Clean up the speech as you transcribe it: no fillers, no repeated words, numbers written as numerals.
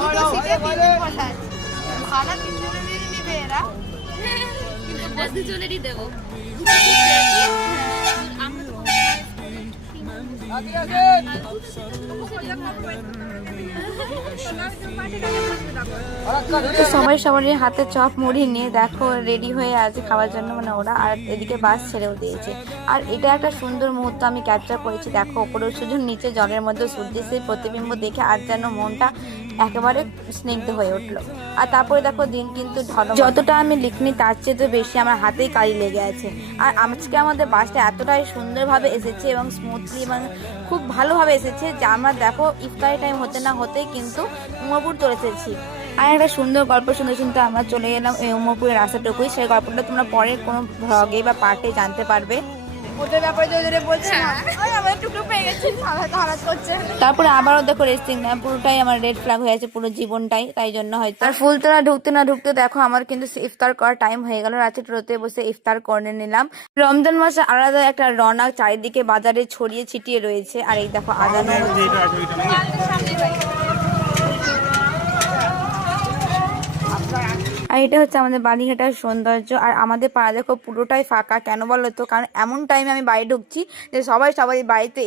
দুটো সিটে তিনজন বসা আছে। ভাড়া তিনজনেরই নিবে এরা, কিন্তু দুজনেরই দেবো। তো সবাই সবারই হাতে চপ মুড়ি নিয়ে দেখো রেডি হয়ে আছে খাওয়ার জন্য, মানে ওরা। আর এদিকে বাস ছেড়েও দিয়েছে। আর এটা একটা সুন্দর মুহূর্ত আমি ক্যাপচার করেছি। দেখো ওপরে শুধু নিচে জলের মধ্যে সূর্যের সেই প্রতিবিম্ব দেখে আর যেন মনটা একেবারে স্নিগ্ধ হয়ে উঠলো। আর তারপরে দেখো দিন কিন্তু যতটা আমি লিখিনি তার চেয়ে তো বেশি আমার হাতেই কালি লেগে আছে। আর আজকে আমাদের বাসটা এতটাই সুন্দরভাবে এসেছে এবং স্মুথলি এবং খুব ভালোভাবে এসেছে যে আমরা দেখো ইফতারি টাইম হতে না হতেই কিন্তু উমাপুর চলে এসেছি। আর একটা সুন্দর গল্প শুনতে শুনতে আমরা চলে এলাম এই উমাপুরের রাস্তাটুকুই। সেই গল্পটা তোমরা পরে কোনো ভ্লগে বা পার্টে জানতে পারবে। ওদের ব্যাপারে জোরে বলছে না, ওই আমাদের টুকরো পেয়ে গেছি, হারাত করছে। তারপরে আবারও দেখো রেস্টিং না, পুরোটাই আমার রেড ফ্ল্যাগ হয়ে আছে পুরো জীবনটাই, তাই জন্য হয়তো। আর ফুলতলা ঢুকতে না ঢুকতে দেখো আমার কিন্তু ইফতার করার টাইম হয়ে গেল। রাতে টোটোতে বসে ইফতার করে নিলাম। রমজান মাসে আলাদা একটা রওনাক চারিদিকে বাজারে ছড়িয়ে ছিটিয়ে রয়েছে। আর এই দেখো আদানো আর এটা হচ্ছে আমাদের বালিঘাটার সৌন্দর্য। আর আমাদের পাড়া দেখো পুরোটাই ফাঁকা, কেন বলো তো? কারণ এমন টাইমে আমি বাড়ি ঢুকছি যে সবাই বাড়িতে